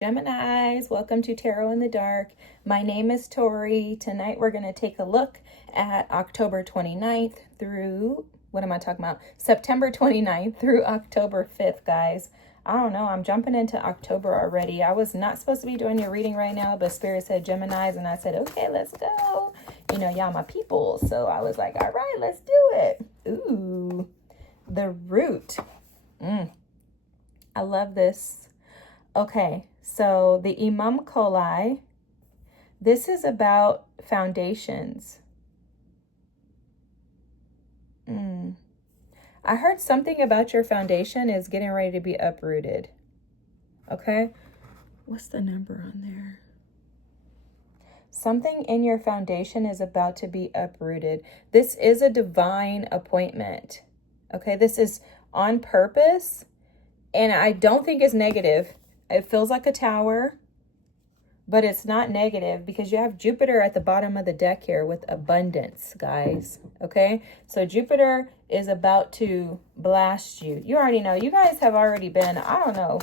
Geminis, welcome to Tarot in the Dark. My name is Tori. Tonight we're going to take a look at October 29th through, what am I talking about? September 29th through October 5th, guys. I don't know, I'm jumping into October already. I was not supposed to be doing your reading right now, but Spirit said Geminis, and I said, okay, let's go. You know, y'all my people. So I was like, all right, let's do it. Ooh, the root. I love this. Okay, so the Imam Kolai, this is about foundations. I heard something about your foundation is getting ready to be uprooted. Okay, what's the number on there? Something in your foundation is about to be uprooted. This is a divine appointment. Okay, this is on purpose, and I don't think it's negative. It feels like a tower, but it's not negative because you have Jupiter at the bottom of the deck here with abundance, guys. Okay, so Jupiter is about to blast you. You already know. You guys have already been, I don't know.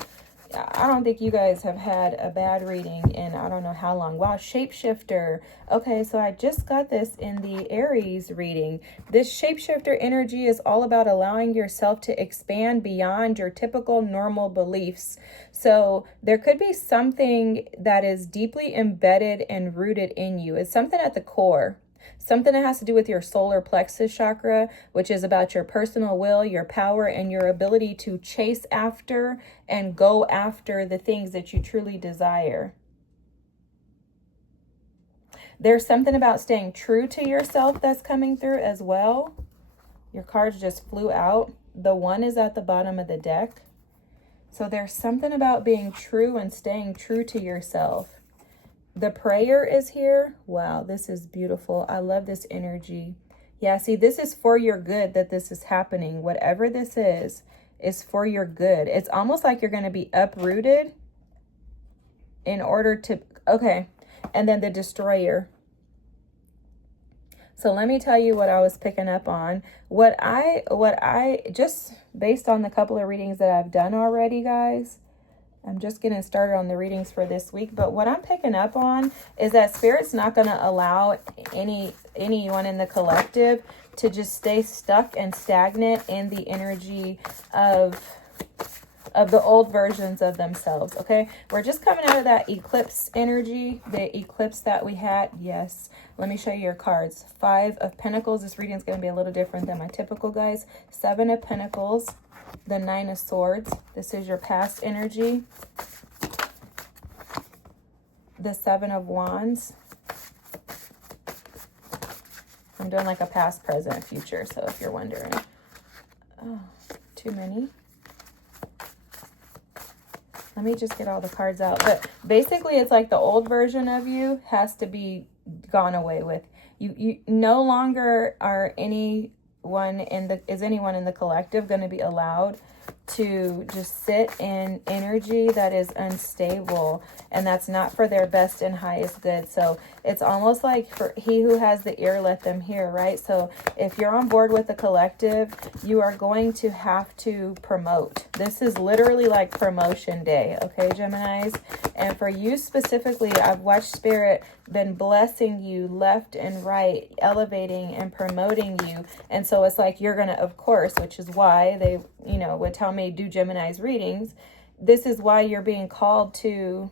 I don't think you guys have had a bad reading in I don't know how long. Wow, shapeshifter. Okay, so I just got this in the Aries reading. This shapeshifter energy is all about allowing yourself to expand beyond your typical normal beliefs. So there could be something that is deeply embedded and rooted in you. It's something at the core. Something that has to do with your solar plexus chakra, which is about your personal will, your power, and your ability to chase after and go after the things that you truly desire. There's something about staying true to yourself that's coming through as well. Your cards just flew out. The 1 is at the bottom of the deck. So there's something about being true and staying true to yourself. The prayer is here. Wow, this is beautiful. I love this energy. Yeah, see, this is for your good that this is happening. Whatever this is for your good. It's almost like you're going to be uprooted in order to, okay. And then the destroyer. So let me tell you what I was picking up on. What I just based on the couple of readings that I've done already, guys, I'm just getting started on the readings for this week, but what I'm picking up on is that Spirit's not going to allow anyone in the collective to just stay stuck and stagnant in the energy of the old versions of themselves, okay? We're just coming out of that eclipse energy, the eclipse that we had. Yes, let me show you your cards. 5 of Pentacles. This reading is going to be a little different than my typical, guys. 7 of Pentacles. The 9 of Swords. This is your past energy. The 7 of Wands. I'm doing like a past, present, future. So if you're wondering. Oh, too many. Let me just get all the cards out. But basically, it's like the old version of you has to be gone away with. You no longer are anyone in the collective going to be allowed to just sit in energy that is unstable, and that's not for their best and highest good. So it's almost like for he who has the ear, let them hear, right? So if you're on board with the collective, you are going to have to promote. This is literally like promotion day, okay, Geminis? And for you specifically, I've watched Spirit been blessing you left and right, elevating and promoting you. And so it's like you're going to, of course, which is why they, would tell me do Gemini's readings. This is why you're being called to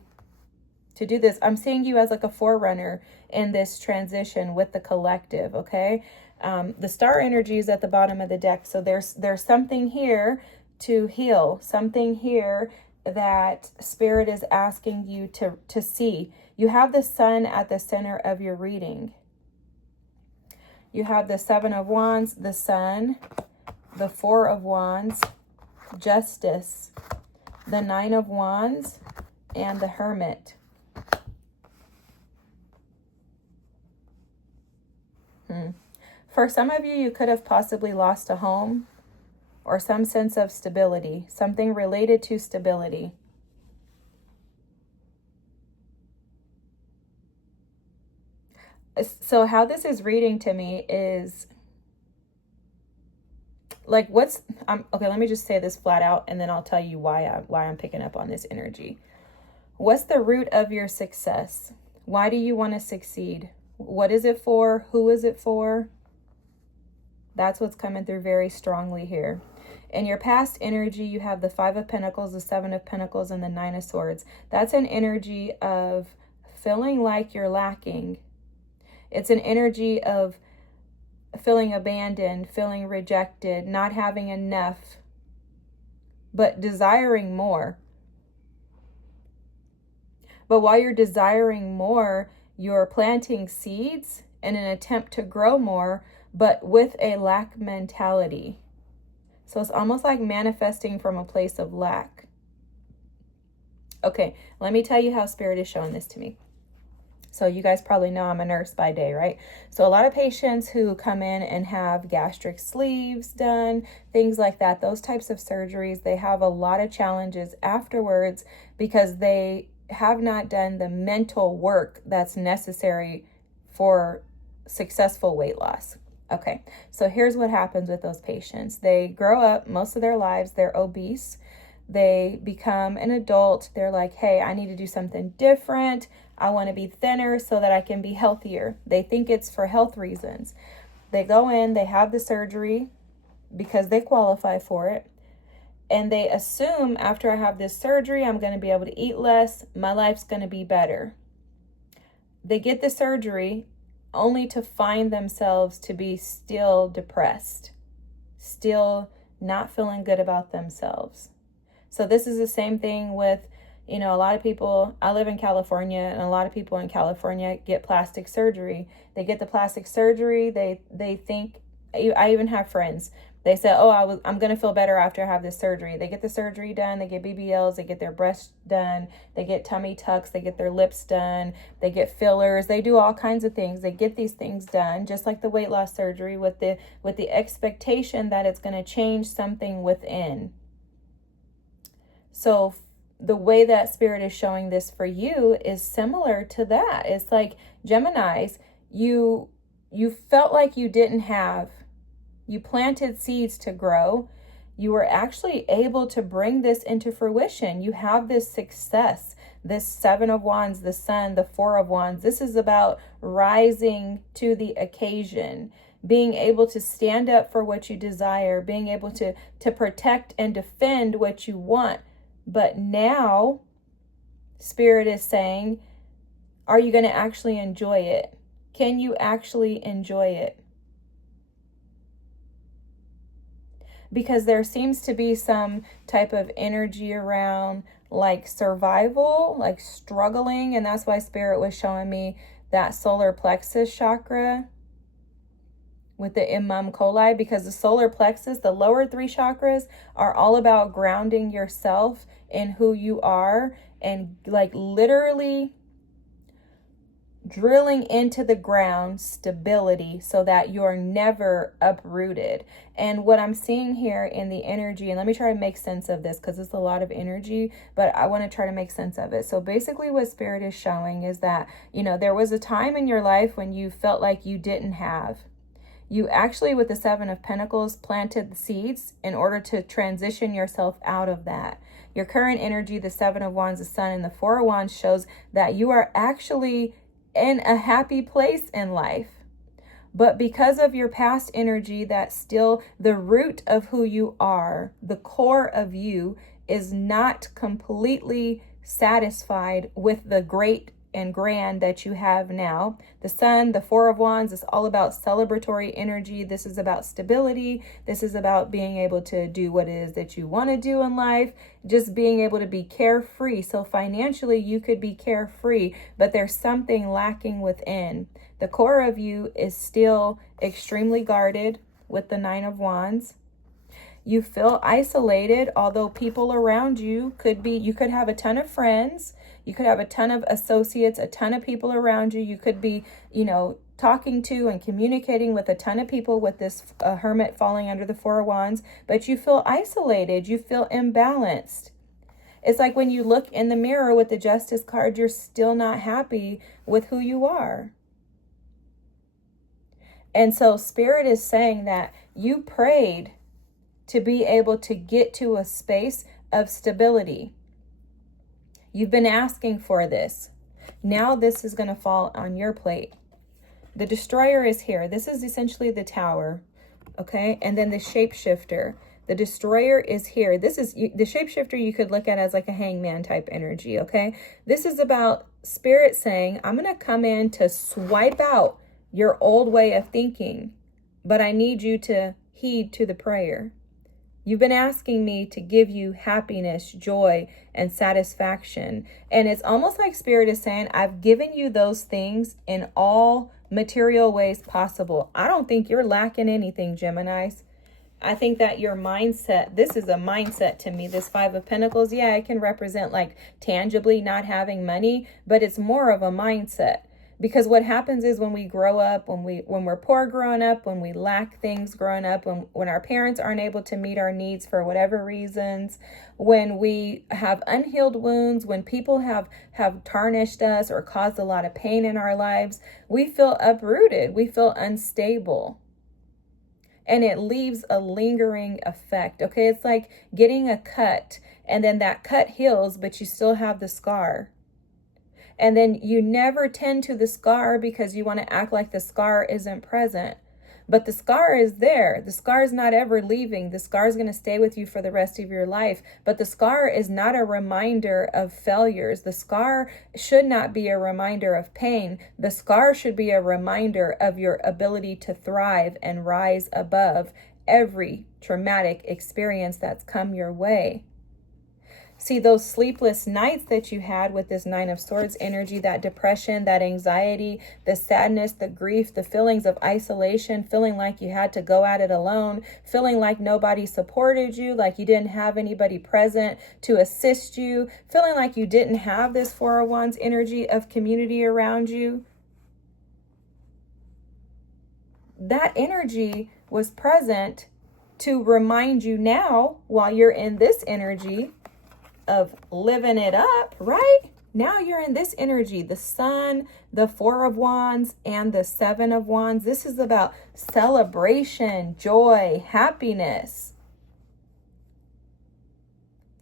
do this. I'm seeing you as like a forerunner in this transition with the collective, okay? The star energy is at the bottom of the deck. So there's something here to heal, something here that Spirit is asking you to see. You have the sun at the center of your reading. You have the 7 of Wands, the sun, the 4 of Wands, Justice, the 9 of Wands, and the Hermit. For some of you, you could have possibly lost a home or some sense of stability, something related to stability. So how this is reading to me is like okay, let me just say this flat out, and then I'll tell you why I'm picking up on this energy. What's the root of your success? Why do you want to succeed? What is it for? Who is it for? That's what's coming through very strongly here. In your past energy, you have the 5 of Pentacles, the 7 of Pentacles, and the 9 of Swords. That's an energy of feeling like you're lacking. It's an energy of feeling abandoned, feeling rejected, not having enough, but desiring more. But while you're desiring more, you're planting seeds in an attempt to grow more, but with a lack mentality. So it's almost like manifesting from a place of lack. Okay, let me tell you how Spirit is showing this to me. So you guys probably know I'm a nurse by day, right? So a lot of patients who come in and have gastric sleeves done, things like that, those types of surgeries, they have a lot of challenges afterwards because they have not done the mental work that's necessary for successful weight loss. Okay, so here's what happens with those patients. They grow up, most of their lives, they're obese. They become an adult. They're like, hey, I need to do something different. I want to be thinner so that I can be healthier. They think it's for health reasons. They go in, they have the surgery because they qualify for it. And they assume after I have this surgery, I'm going to be able to eat less. My life's going to be better. They get the surgery only to find themselves to be still depressed, still not feeling good about themselves. So this is the same thing with, a lot of people, I live in California, and a lot of people in California get plastic surgery. They get the plastic surgery. They think, I even have friends, they say, oh, I'm going to feel better after I have this surgery. They get the surgery done. They get BBLs. They get their breasts done. They get tummy tucks. They get their lips done. They get fillers. They do all kinds of things. They get these things done, just like the weight loss surgery, with the expectation that it's going to change something within. So the way that Spirit is showing this for you is similar to that. It's like, Geminis, you felt like you didn't have. You planted seeds to grow. You were actually able to bring this into fruition. You have this success, this 7 of Wands, the Sun, the 4 of Wands. This is about rising to the occasion, being able to stand up for what you desire, being able to protect and defend what you want. But now, Spirit is saying, are you going to actually enjoy it? Can you actually enjoy it? Because there seems to be some type of energy around like survival, like struggling. And that's why Spirit was showing me that solar plexus chakra with the Imam Coli, because the solar plexus, the lower 3 chakras, are all about grounding yourself in who you are and like literally drilling into the ground stability so that you're never uprooted. And what I'm seeing here in the energy, and let me try to make sense of this because it's a lot of energy, but I want to try to make sense of it. So basically what Spirit is showing is that, there was a time in your life when you felt like you didn't have. You actually, with the 7 of Pentacles, planted the seeds in order to transition yourself out of that. Your current energy, the 7 of Wands, the Sun, and the 4 of Wands, shows that you are actually in a happy place in life. But because of your past energy, that's still the root of who you are. The core of you is not completely satisfied with the great and grand that you have now. The Sun, the 4 of Wands, is all about celebratory energy. This is about stability. This is about being able to do what it is that you want to do in life, just being able to be carefree. So financially, you could be carefree, but there's something lacking within. The core of you is still extremely guarded with the 9 of Wands. You feel isolated, although people around you you could have a ton of friends, you could have a ton of associates, a ton of people around you. You could be, talking to and communicating with a ton of people with this Hermit falling under the 4 of Wands, but you feel isolated, you feel imbalanced. It's like when you look in the mirror with the Justice card, you're still not happy with who you are. And so Spirit is saying that you prayed to be able to get to a space of stability. You've been asking for this. Now this is going to fall on your plate. The destroyer is here. This is essentially the tower, okay? And then the shapeshifter. The destroyer is here. This is the shapeshifter you could look at as like a hangman type energy, okay? This is about spirit saying, I'm going to come in to swipe out your old way of thinking, but I need you to heed to the prayer. You've been asking me to give you happiness, joy, and satisfaction. And it's almost like Spirit is saying, I've given you those things in all material ways possible. I don't think you're lacking anything, Geminis. I think that your mindset, this is a mindset to me, this Five of Pentacles. Yeah, it can represent like tangibly not having money, but it's more of a mindset. Because what happens is when we grow up, when we're poor growing up, when we lack things growing up, when our parents aren't able to meet our needs for whatever reasons, when we have unhealed wounds, when people have tarnished us or caused a lot of pain in our lives, we feel uprooted, we feel unstable. And it leaves a lingering effect. Okay, it's like getting a cut and then that cut heals, but you still have the scar. And then you never tend to the scar because you want to act like the scar isn't present. But the scar is there. The scar is not ever leaving. The scar is going to stay with you for the rest of your life. But the scar is not a reminder of failures. The scar should not be a reminder of pain. The scar should be a reminder of your ability to thrive and rise above every traumatic experience that's come your way. See, those sleepless nights that you had with this Nine of Swords energy, that depression, that anxiety, the sadness, the grief, the feelings of isolation, feeling like you had to go at it alone, feeling like nobody supported you, like you didn't have anybody present to assist you, feeling like you didn't have this Four of Wands energy of community around you. That energy was present to remind you now, while you're in this energy of living it up, right? Now you're in this energy, the Sun, the Four of Wands, and the Seven of Wands. This is about celebration, joy, happiness,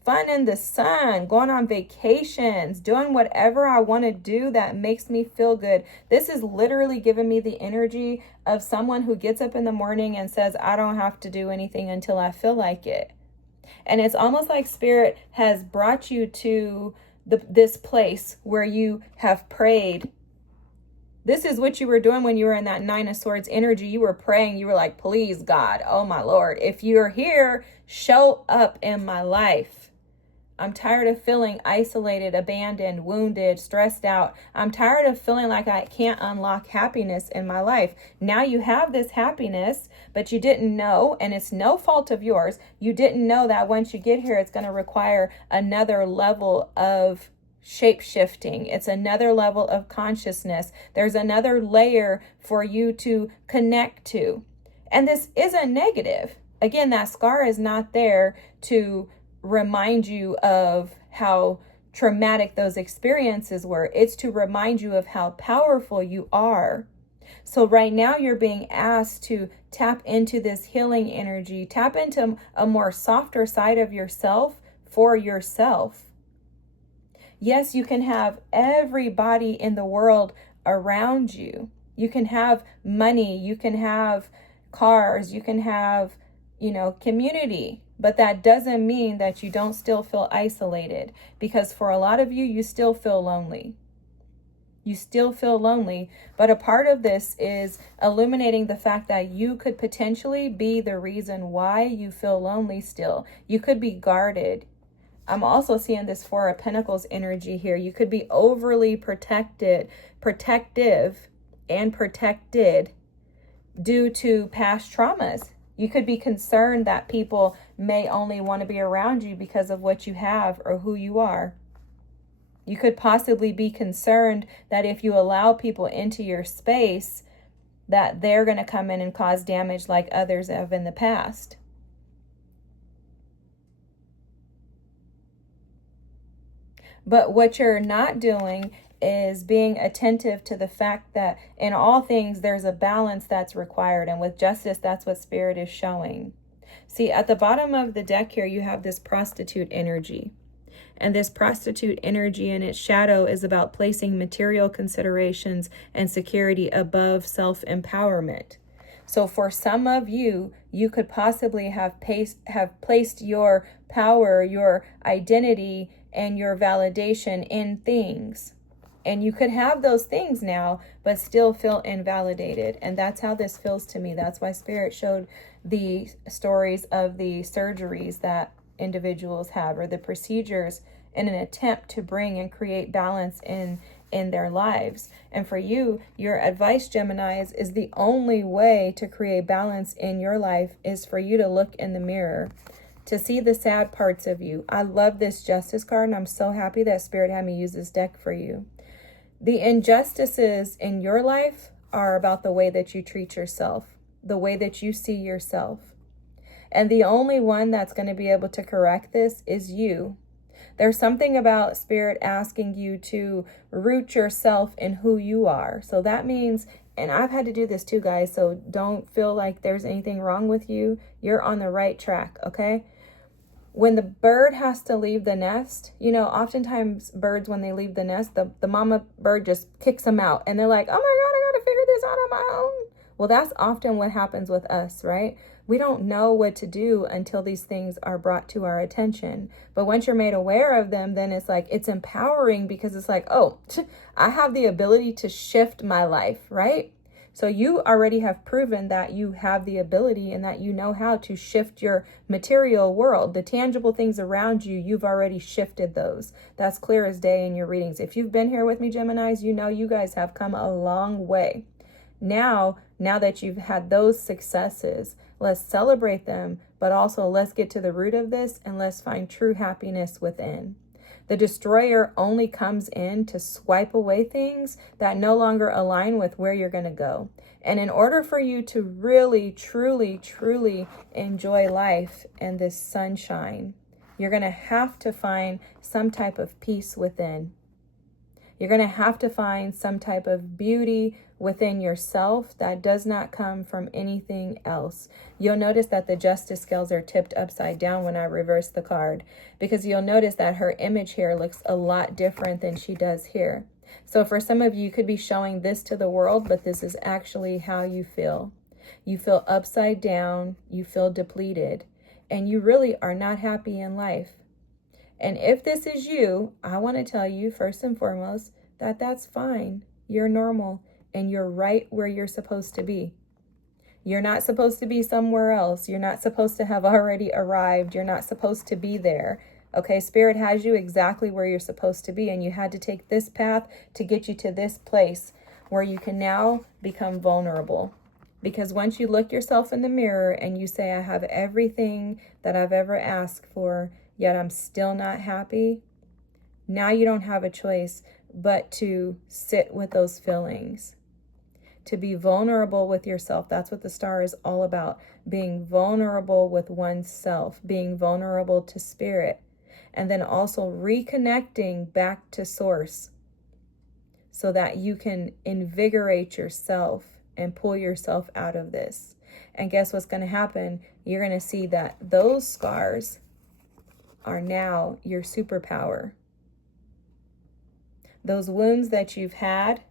fun in the sun, going on vacations, doing whatever I want to do that makes me feel good. This is literally giving me the energy of someone who gets up in the morning and says, I don't have to do anything until I feel like it. And it's almost like Spirit has brought you to this place where you have prayed. This is what you were doing when you were in that Nine of Swords energy. You were praying. You were like, please, God, oh my Lord, if you're here, show up in my life. I'm tired of feeling isolated, abandoned, wounded, stressed out. I'm tired of feeling like I can't unlock happiness in my life. Now you have this happiness, but you didn't know, and it's no fault of yours. You didn't know that once you get here, it's going to require another level of shape-shifting. It's another level of consciousness. There's another layer for you to connect to. And this isn't negative. Again, that scar is not there to remind you of how traumatic those experiences were. It's to remind you of how powerful you are. So right now you're being asked to tap into this healing energy, tap into a more softer side of yourself for yourself. Yes, you can have everybody in the world around you. You can have money, you can have cars, you can have, community. But that doesn't mean that you don't still feel isolated, because for a lot of you, you still feel lonely. You still feel lonely, but a part of this is illuminating the fact that you could potentially be the reason why you feel lonely still. You could be guarded. I'm also seeing this Four of Pentacles energy here. You could be overly protective, and protected due to past traumas. You could be concerned that people may only want to be around you because of what you have or who you are. You could possibly be concerned that if you allow people into your space, that they're going to come in and cause damage like others have in the past. But what you're not doing is being attentive to the fact that in all things, there's a balance that's required. And with justice, that's what Spirit is showing. See, at the bottom of the deck here, you have this prostitute energy. And this prostitute energy and its shadow is about placing material considerations and security above self-empowerment. So for some of you, you could possibly have placed your power, your identity, and your validation in things. And you could have those things now, but still feel invalidated. And that's how this feels to me. That's why Spirit showed the stories of the surgeries that individuals have, or the procedures, in an attempt to bring and create balance in their lives. And for you, your advice, Geminis, is the only way to create balance in your life is for you to look in the mirror, to see the sad parts of you. I love this Justice card, and I'm so happy that Spirit had me use this deck for you. The injustices in your life are about the way that you treat yourself, the way that you see yourself. And the only one that's going to be able to correct this is you. There's something about Spirit asking you to root yourself in who you are. So that means, and I've had to do this too, guys, so don't feel like there's anything wrong with you. You're on the right track, okay? When the bird has to leave the nest, you know, oftentimes birds, when they leave the nest, the mama bird just kicks them out. And they're like, oh my God, I got to figure this out on my own. Well, that's often what happens with us, right? We don't know what to do until these things are brought to our attention. But once you're made aware of them, then it's like, it's empowering, because it's like, oh, I have the ability to shift my life, right? So you already have proven that you have the ability and that you know how to shift your material world. The tangible things around you, you've already shifted those. That's clear as day in your readings. If you've been here with me, Geminis, you know you guys have come a long way. Now that you've had those successes, let's celebrate them, but also let's get to the root of this and let's find true happiness within. The destroyer only comes in to swipe away things that no longer align with where you're going to go. And in order for you to really, truly, truly enjoy life and this sunshine, you're going to have to find some type of peace within. You're going to have to find some type of beauty within yourself that does not come from anything else. You'll notice that the justice scales are tipped upside down when I reverse the card, because you'll notice that her image here looks a lot different than she does here. So for some of you, you could be showing this to the world, but this is actually how you feel. You feel upside down, you feel depleted, and you really are not happy in life. And if this is you, I want to tell you first and foremost that that's fine. You're normal and you're right where you're supposed to be. You're not supposed to be somewhere else. You're not supposed to have already arrived. You're not supposed to be there. Okay, Spirit has you exactly where you're supposed to be, and you had to take this path to get you to this place where you can now become vulnerable. Because once you look yourself in the mirror and you say, I have everything that I've ever asked for, yet I'm still not happy, now you don't have a choice but to sit with those feelings, to be vulnerable with yourself. That's what the star is all about, being vulnerable with oneself, being vulnerable to Spirit, and then also reconnecting back to source so that you can invigorate yourself and pull yourself out of this. And guess what's going to happen? You're going to see that those scars are now your superpower. Those wounds that you've had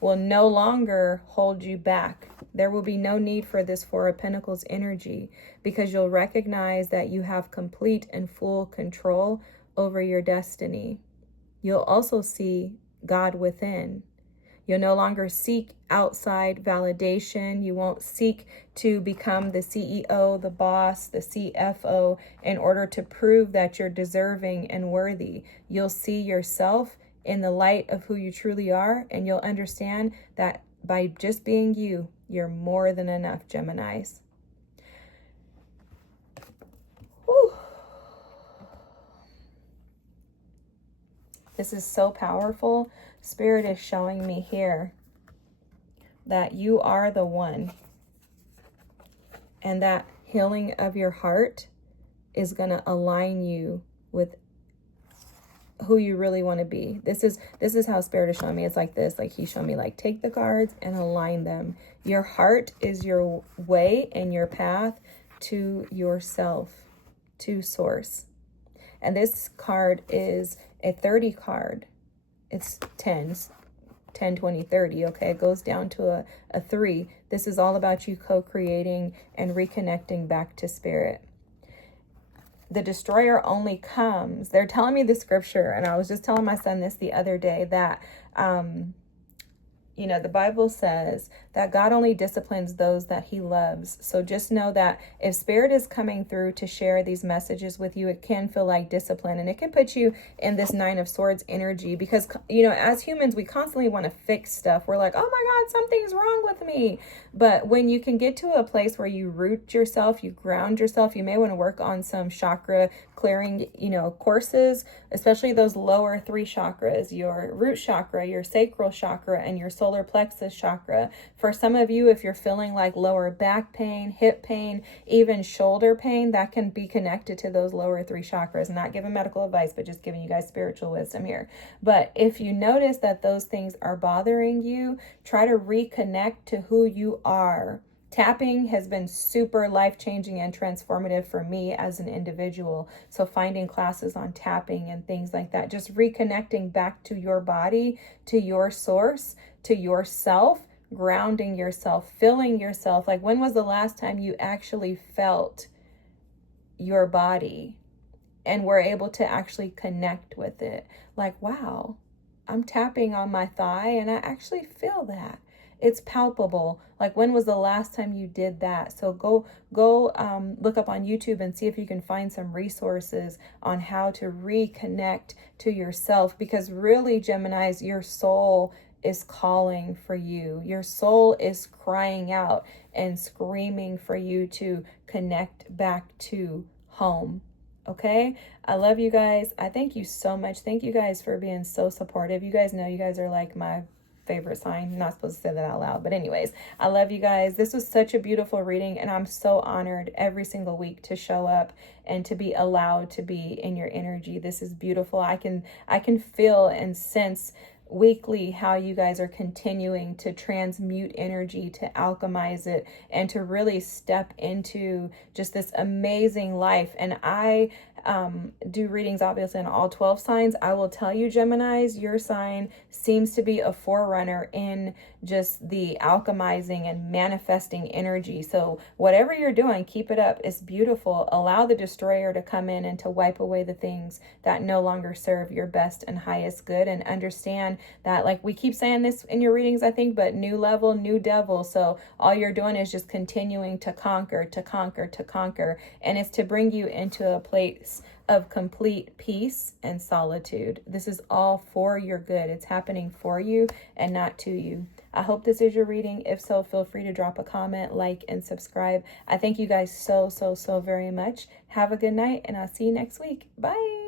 will no longer hold you back. There will be no need for this Four of Pentacles energy, because you'll recognize that you have complete and full control over your destiny. You'll also see God within. You'll no longer seek outside validation. You won't seek to become the CEO, the boss, the CFO in order to prove that you're deserving and worthy. You'll see yourself in the light of who you truly are, and you'll understand that by just being you, you're more than enough, Geminis. Whew. This is so powerful. Spirit is showing me here that you are the one, and that healing of your heart is going to align you with who you really want to be. This is how Spirit is showing me. It's like this, like he showed me, like, take the cards and align them. Your heart is your way and your path to yourself, to source. And this card is a 30 card. It's tens. 10, 20, 30, okay? It goes down to a 3. This is all about you co-creating and reconnecting back to spirit. The destroyer only comes. They're telling me the scripture, and I was just telling my son this the other day, that you know, the Bible says that God only disciplines those that he loves. So just know that if spirit is coming through to share these messages with you, it can feel like discipline, and it can put you in this 9 of Swords energy, because, you know, as humans, we constantly want to fix stuff. We're like, oh my God, something's wrong with me. But when you can get to a place where you root yourself, you ground yourself, you may want to work on some chakra clearing, you know, courses, especially those lower 3 chakras, your root chakra, your sacral chakra, and your solar plexus chakra. For some of you, if you're feeling like lower back pain, hip pain, even shoulder pain, that can be connected to those lower 3 chakras. Not giving medical advice, but just giving you guys spiritual wisdom here. But if you notice that those things are bothering you, try to reconnect to who you are. Tapping has been super life-changing and transformative for me as an individual. So finding classes on tapping and things like that, just reconnecting back to your body, to your source, to yourself, grounding yourself, feeling yourself. Like, when was the last time you actually felt your body and were able to actually connect with it? Like, wow, I'm tapping on my thigh and I actually feel that. It's palpable. Like, when was the last time you did that? So go look up on YouTube and see if you can find some resources on how to reconnect to yourself, because really, Geminis, your soul is calling for you. Your soul is crying out and screaming for you to connect back to home. Okay? I love you guys. I thank you so much. Thank you guys for being so supportive. You guys know you guys are like my favorite sign. I'm not supposed to say that out loud, but anyways, I love you guys. This was such a beautiful reading, and I'm so honored every single week to show up and to be allowed to be in your energy. This is beautiful. I can feel and sense weekly how you guys are continuing to transmute energy, to alchemize it, and to really step into just this amazing life. And I do readings obviously on all 12 signs. I will tell you, Geminis, your sign seems to be a forerunner in just the alchemizing and manifesting energy. So whatever you're doing, keep it up. It's beautiful. Allow the destroyer to come in and to wipe away the things that no longer serve your best and highest good. And understand that, like we keep saying this in your readings, I think, but new level, new devil. So all you're doing is just continuing to conquer, to conquer, to conquer. And it's to bring you into a place of complete peace and solitude. This is all for your good. It's happening for you and not to you. I hope this is your reading. If so, feel free to drop a comment, like, and subscribe. I thank you guys so very much. Have a good night, and I'll see you next week. Bye.